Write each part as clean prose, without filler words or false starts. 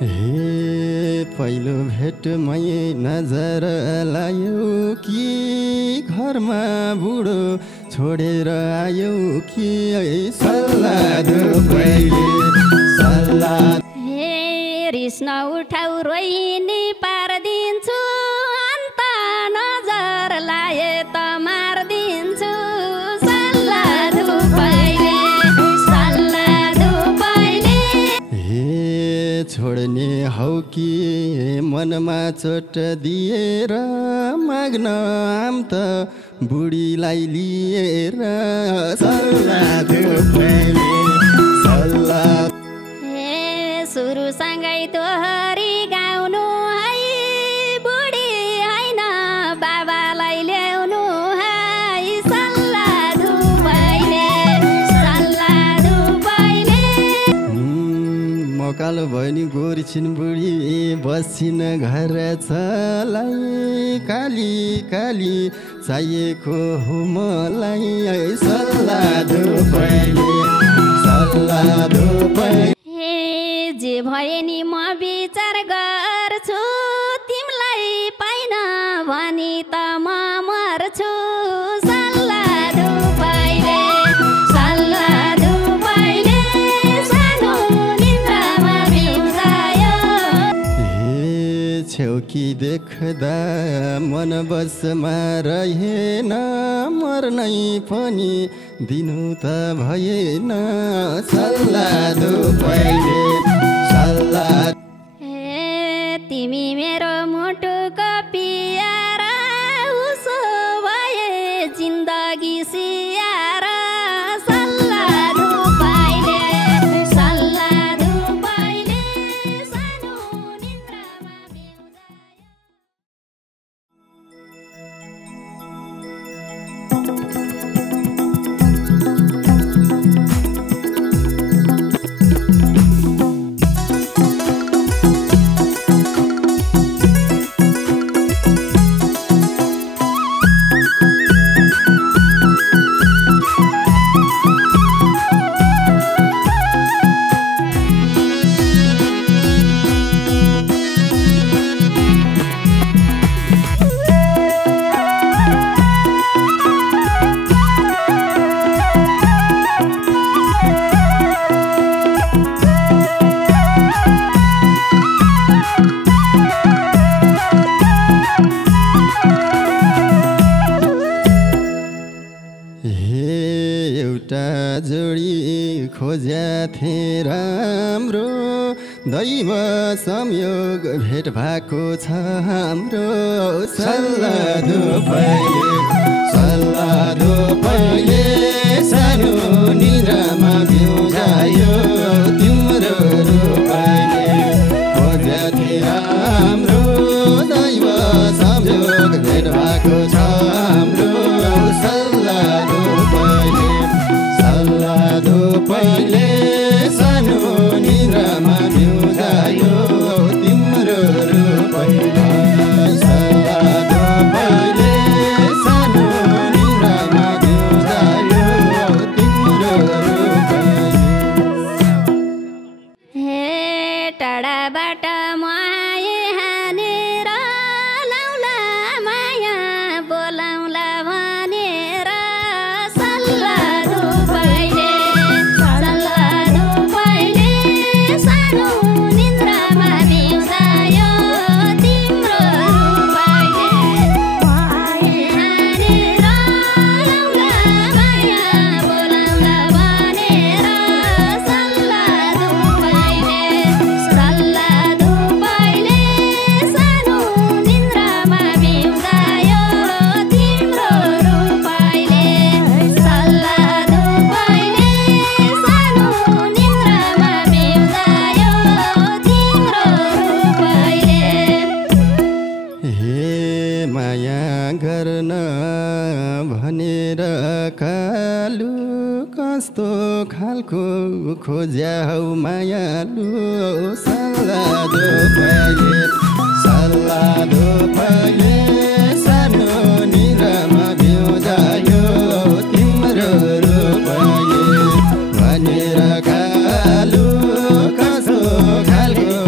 हे पहिलो भेटमै नजर लायो कि घरमा बुढो छोडेर आयो कि सल्लाह दो पहिले सल्लाह। हे रिस नउठाउ रोइनी पारदिन्छु अन्त नजर लाए त मार्दिन्छु सल्लाह दो पहिले सल्लाह दो पहिले। हे छोड्ने हौ कि मनमा चोट दिएर माग्न आम त बुढीलाई लिएर सल्लाह दो पहिले सल्लाह। सुरुसँगै तोहरी गाउनु है बुढी होइन बाबालाई ल्याउनु है सल्लाह दो पहिले सल्लाह दो पहिले। मकालो भयो नि गोरी छिन् बुढी बसिन घर चलाई काली काली चाहिएको हो मलाई सल्लाह दो पहिले सल्लाह दो पहिले। जे भए नि म विचार गर्छु तिमीलाई पाइन भनी त म मर्छु सल्लाह दो पहिले सल्लाह दो पहिले सानो निन्द्रामा बिउजायो। हे छेउकी देख्दा मन बसमा रहेन मर्नै पनि दिनु त भएन सल्लाह दो पहिले सल्लाह। तिमी मेरो मुटुको पियारा उसो भए जिन्दगी सियार सल्लाह दो पहिले सल्लाह दो पहिले सानो निन्द्रामा बिउजायो। खोज्या थिएँ राम्रो दैव संयोग भेट भएको छ हाम्रो सल्लाह दो पहिले सल्लाह दो पहिले सानो निन्द्रामा बिउजायो तिम्रो रूपले खोज्या थिएँ राम्रो दैव संयोग भेट भएको छ हाम्रो सल्लाह दो पहिले सल्लाह दो पहिले सानो निन्द्रामा बिउजायो तिम्रो रूपले सल्लाह दो पहिले सानो निन्द्रामा बिउजायो तिम्रो रूपले। हे टाढाबाट माया हानेर लाउला माया बोलाउला भनेर सल्लाह दो पहिले सल्लाह दो पहिले सानो निन्द्रामा बिउजायो तिम्रो रूपले माया हानेर लाउला माया बोलाउला भनेर सल्लाह दो पहिले सल्लाह दो पहिले सानो निन्द्रामा बिउजायो तिम्रो रूपले सल्लाह दो पहिले सानो निन्द्रामा बिउजायो तिम्रो रूपले। हे माया गर्न भनेर कालु कस्तो खालको खोज्या हौ मायालु सल्लाह दो पहिले सल्लाह दो पहिले सानो निन्द्रामा बिउजायो तिम्रो रूपले भनेर कालु कस्तो खालको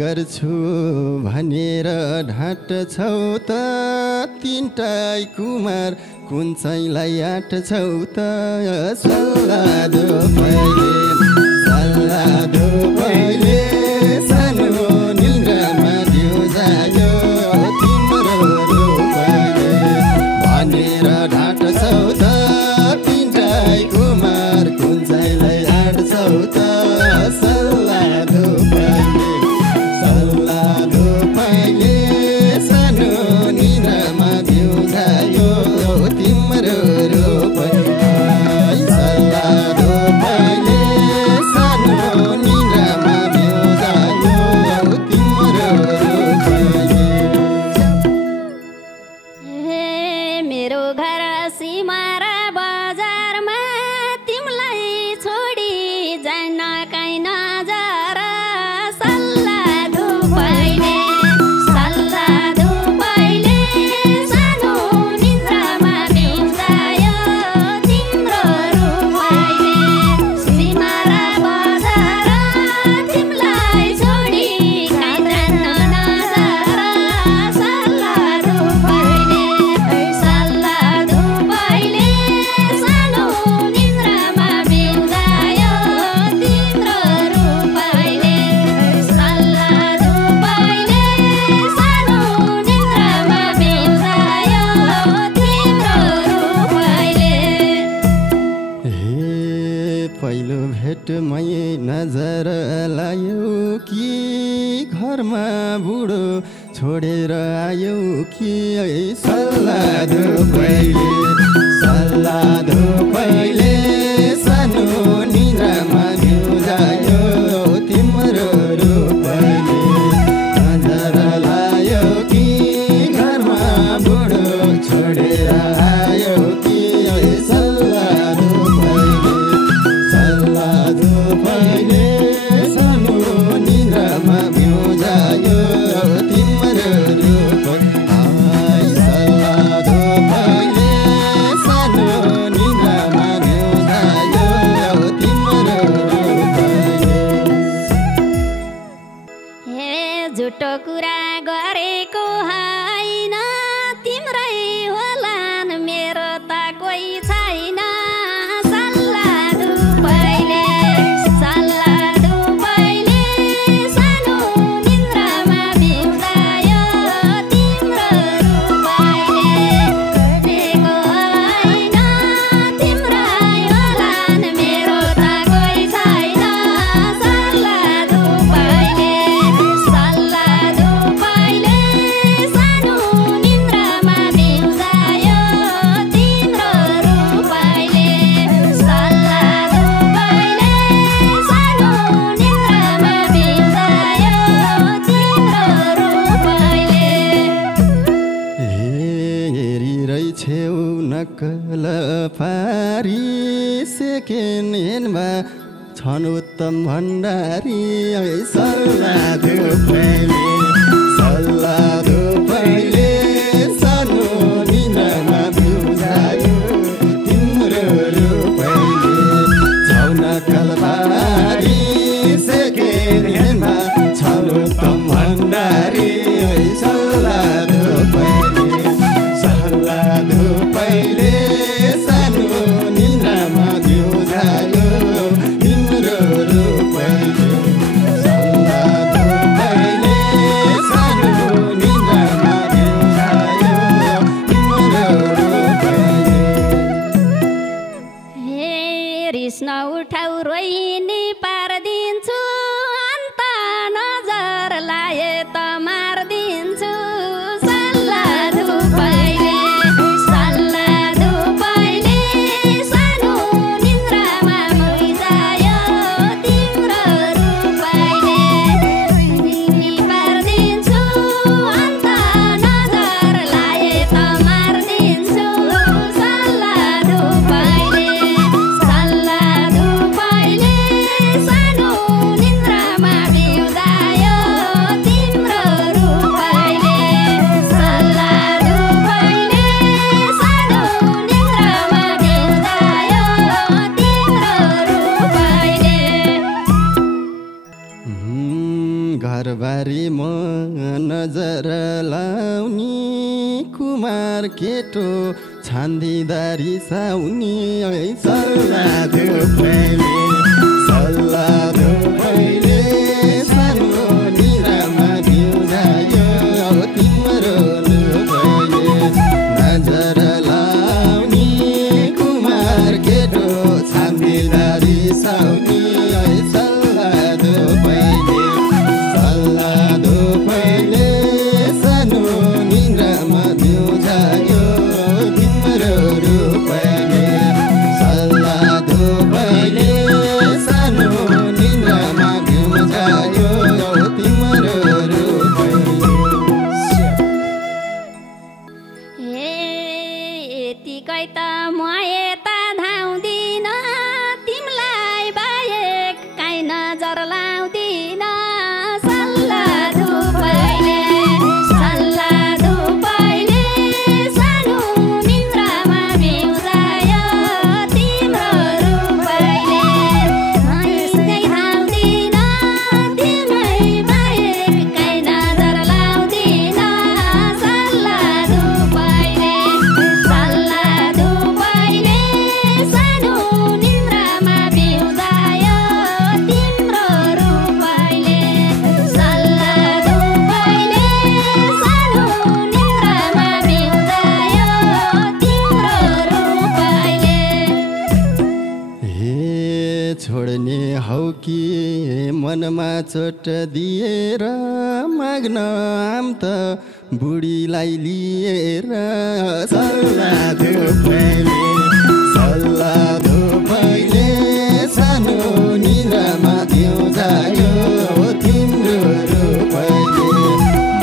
गर्छु भनेर ढाँट्छौ त तिनटै कुमार कुन चाहिँलाई आँट्छौ त सल्लाह दो पहिले सानो निन्द्रामा बिउजायो तिम्रो रूपले भनेर ढाँट्छौ त तिनटै कुमार कुन चाहिँलाई आँट्छौ त सल्लाह दो पहिले सानो निन्द्रामा बिउजायो तिम्रो रूपले सल्लाह दो पहिले सानो निन्द्रामा बिउजायो तिम्रो रूपले मेरो घर सिमारा बजारमा तिमीलाई छोडी जान काहीँ नजर सल्लाह दो पहिले सानो निन्द्रामा बिउजायो तिम्रो रूपले सिमारा बजार तिमीलाई छोडी काहीँ जान नजर सल्लाह दो पहिले सानो निन्द्रामा बिउजायो तिम्रो रूपले सल्लाह दो पहिले सानो निन्द्रामा बिउजायो तिम्रो रूपले हे पहिलो भेटमै नजर लायो कि घरमा बुढो छोडेर आयो कि सल्लाह दो पहिले सानो निन्द्रामा बिउजायो तिम्रो रूपले नजर लायो कि घरमा बुढो छोडेर आयो कि सल्लाह दो पहिले सानो निन्द्रामा बिउजायो तिम्रो रूपले सल्लाह दो पहिले सानो निन्द्रामा बिउजायो तिम्रो रूपले हे झुटो कुरा गरेको होइन तिम्रै होलान् मेरो त कोही छैन सल्लाह दो पहिले सानो निन्द्रामा बिउजायो तिम्रो रूपले भनेको होइन तिम्रै होलान् मेरो त कोही छैन सल्लाह दो पहिले सानो निन्द्रामा बिउजायो तिम्रो रूपले सल्लाह दो पहिले सानो निन्द्रामा बिउजायो तिम्रो रूपले हेरिरहेछौ नक्कल पारी सेकेन्ड ह्यान्डमा छन् उत्तम भण्डारी सल्लाह दो पहिले सानो निन्द्रामा बिउजायो तिम्रो रूपले छौ नक्कल पारी सेकेन्ड ह्यान्डमा छन् उत्तम भण्डारी सल्लाह दो पहिले सानो निन्द्रामा बिउजायो तिम्रो रूपले सल्लाह दो पहिले सानो निन्द्रामा बिउजायो तिम्रो रूपले हे रिस नउठाउ रोइनी पारिदिन्छु अन्त नजर लाए त मारिदिन्छु सल्लाह दो पहिले सानो निन्द्रामा बिउजायो तिम्रो रूपले पारिदिन्छु अन्त नजर लाए त मारिदिन्छु सल्लाह दो पहिले सानो निन्द्रामा बिउजायो घरबारीमा नजर लाउने कुमार केटो छान्दिदारी साउनी सल्लाह पहिले सानो निरामा बिउजायो तिम्रो लुपैले नजर लाउने कुमार केटो छान्दिदारी साउनी पहिले सानो निन्द्रामा बिउजायो तिम्रो रूपैले सल्लाह पहिले सानो निन्द्रामा बिउजायो तिम्रो रूपैले यतिकै त म यता धाउँदिन तिमीलाई बाहेक काहीँ नजर लाउँदिन छोड्ने हौ कि मनमा चोट दिएर माग्न आम त बुढीलाई लिएर सल्लाह पहिले सानो निन्द्रामा बिउजायो तिम्रो रूपैले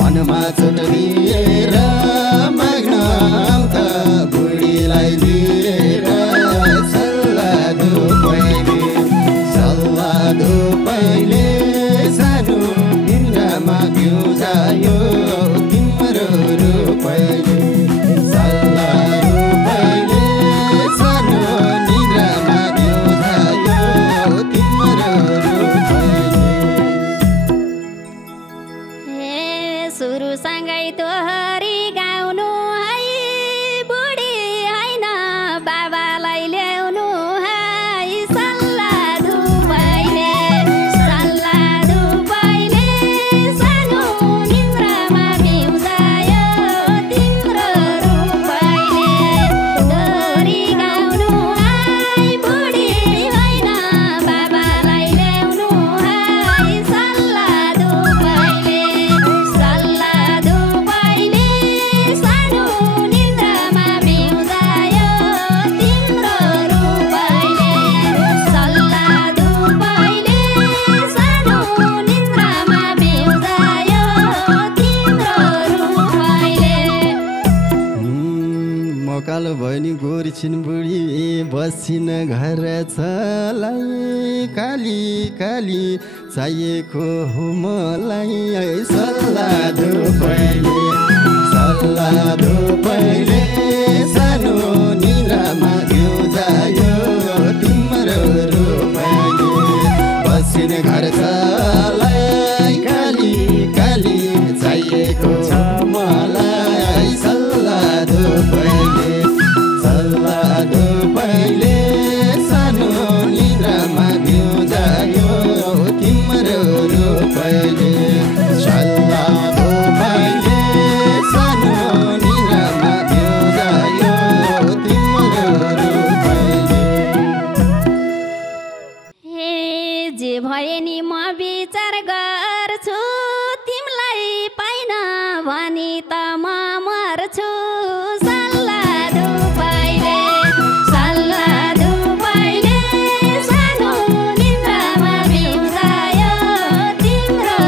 मनमा चोट दिएर माग्न आम त बुढीलाई लिएर पहिले सानो निन्द्रामा बिउजायो तिम्रो रूपैले सल्लाह पहिले सानो निन्द्रामा बिउजायो तिम्रो रूपैले सुरुसँगै तोहरी गाउनु है बुढी होइन बाबालाई ल्याउनु है कालो भनी गोरी छिन् बुढी बसिन घर चलाई काली काली चाहिएको हो मलाई सल्लाह पहिले सानो निन्द्रामा बिउजायो तिम्रो रूपैले बसिन घर चलाई काली काली चाहिएको छ मलाई सल्लाह पहिले सानो निन्द्रामा बिउजायो तिम्रो रूपैले सल्लाह पहिले सानो निन्द्रामा बिउजायो तिम्रो रूपैले जे भए नि म विचार गर्छु तिमीलाई पाइन भनी त म मर्छु सानो निन्द्रामा बिउजायो तिम्रो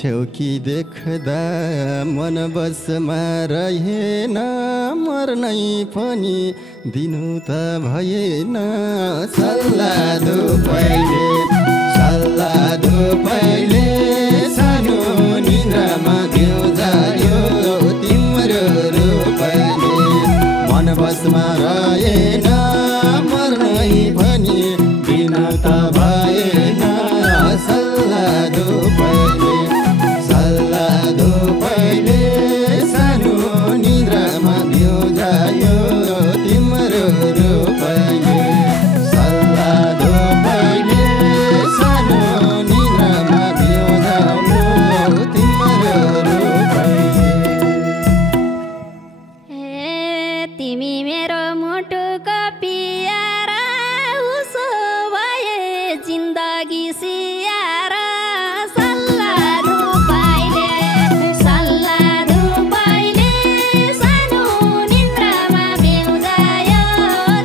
छेउकी देख्दा मन बसमा रहेन मर्नै पनि दिनु त भएन सल्लादो पहिले सानो निन्द्रामा घिउ जायो तिम्रो रूपले मन बसमा रहेन मर्नै पनि दिनु त भएन सल्लादो पहिले सानो निन्द्रामा घिउ जायो तिम्रो रूपले सल्लादो पहिले सानो निन्द्रामा घिउ जायो तिम्रो रूपले तिमी मेरो मुटुको पियारा उसो भए जिन्दगी सियारा सल्लादो पहिले सानो निन्द्रामा घिउ जायो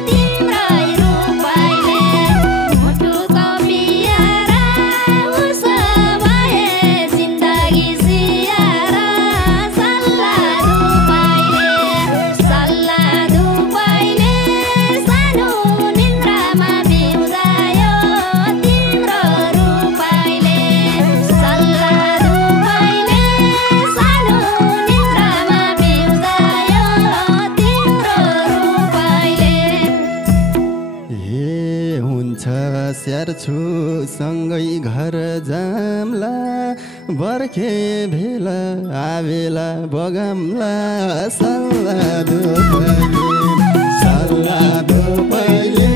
तिम्रै रूपले मुटुको पियारा उसो भए जिन्दगी सियारा सल्लादो पहिले सानो निन्द्रामा घिउ जायो तिम्रो रूपले सल्लादो पहिले सानो निन्द्रामा घिउ जायो तिम्रो रूपले हे हुन्छ स्याहार्छु सँगै घर जाम्ला बर्खे भेला आवेला बगाम्ला सल्लादो पहिले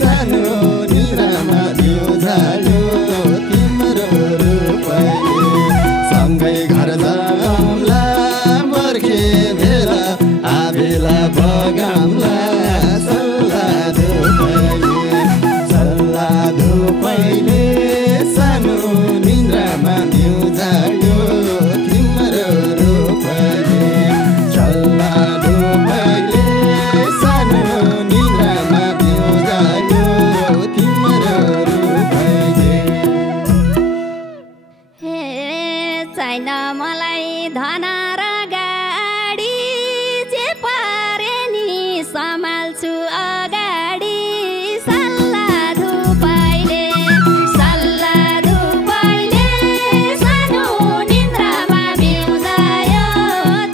सानो निन्द्रामा घिउ जायो तिम्रो रूपले सँगै घर जाम्ला बर्खे भेला आवेला बगाम्ला सल्लादो पहिले सानो निन्द्रामा घिउ जायो तिम्रो रूपले सल्लादो पहिले सानो निन्द्रामा घिउ जायो तिम्रो रूपले हे छैन मलाई धन र गाडी जे पारे नि सम्हाल्छु अगाडि सल्लादो पहिले सानो निन्द्रामा घिउ जायो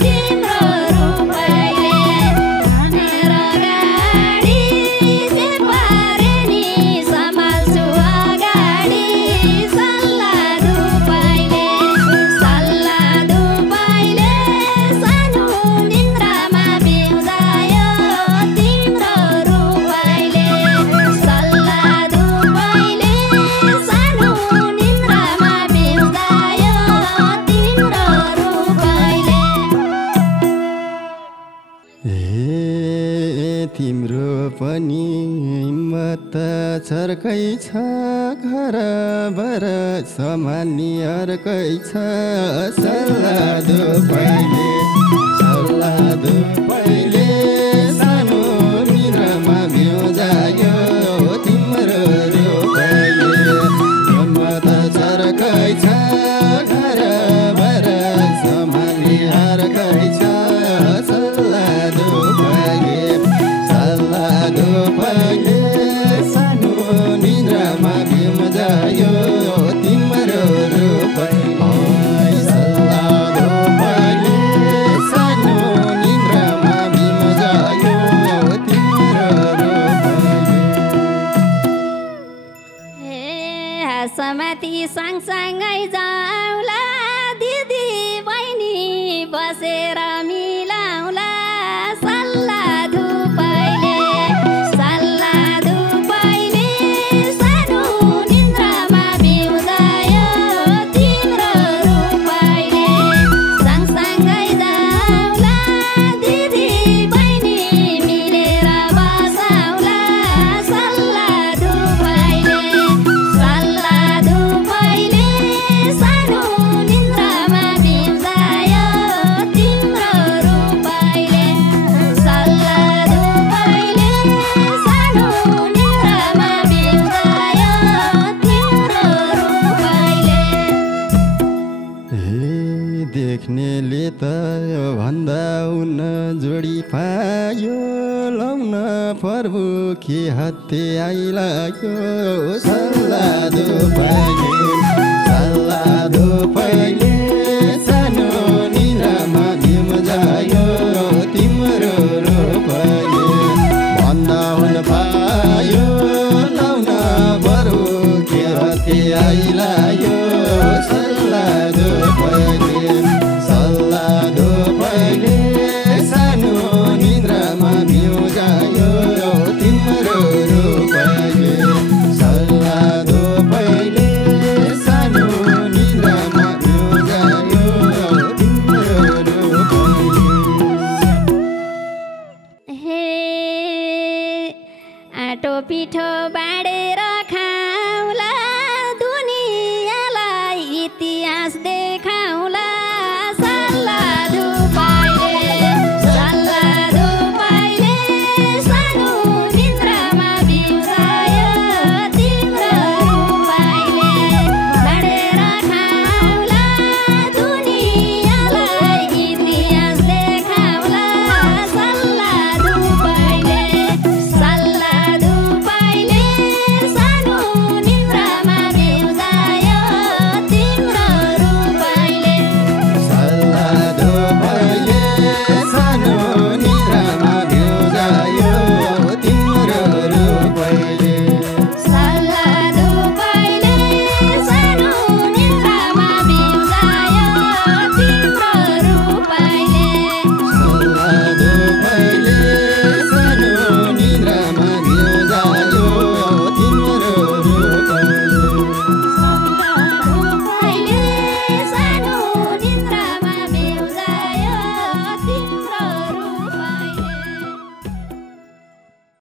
तिम्रो रूपले धन र गाडी जे पारे नि सम्हाल्छु अगाडि सल्लादो पहिले सानो निन्द्रामा घिउ जायो तिम्रो रूपले सल्लादो पहिले सानो निन्द्रामा घिउ जायो तिम्रो रूपले हे तिम्रो पनि हिम्मत छर्कै छ घरबाट सम्हाल्ने अर्कै छ सल्लादो पहिले सानो निन्द्रामा घिउ जायो तिम्रो रूपले हिम्मत छर्कै छ घरबाट सम्हाल्ने अर्कै छ सल्लादो पहिले सानो निन्द्रामा घिउ जायो तिम्रो रूपले सल्लादो पहिले सानो निन्द्रामा घिउ जायो तिम्रो रूपले हे हाँसमाथि सँगसँगै जाउँला दिदी बहिनी बसेर मिलाउँला सल्लादो पहिले सानो निन्द्रामा घिउ जायो तिम्रो रूपले सँगसँगै जाउँला दिदी बहिनी मिलेर बसाउँला सल्लादो पहिले सानो निन्द्रामा घिउ जायो तिम्रो देख्नेले त भन्दा उन जोडी पायो लाउन प्रभु के हत्ते आइलाग्यो सल्लाह दो पायो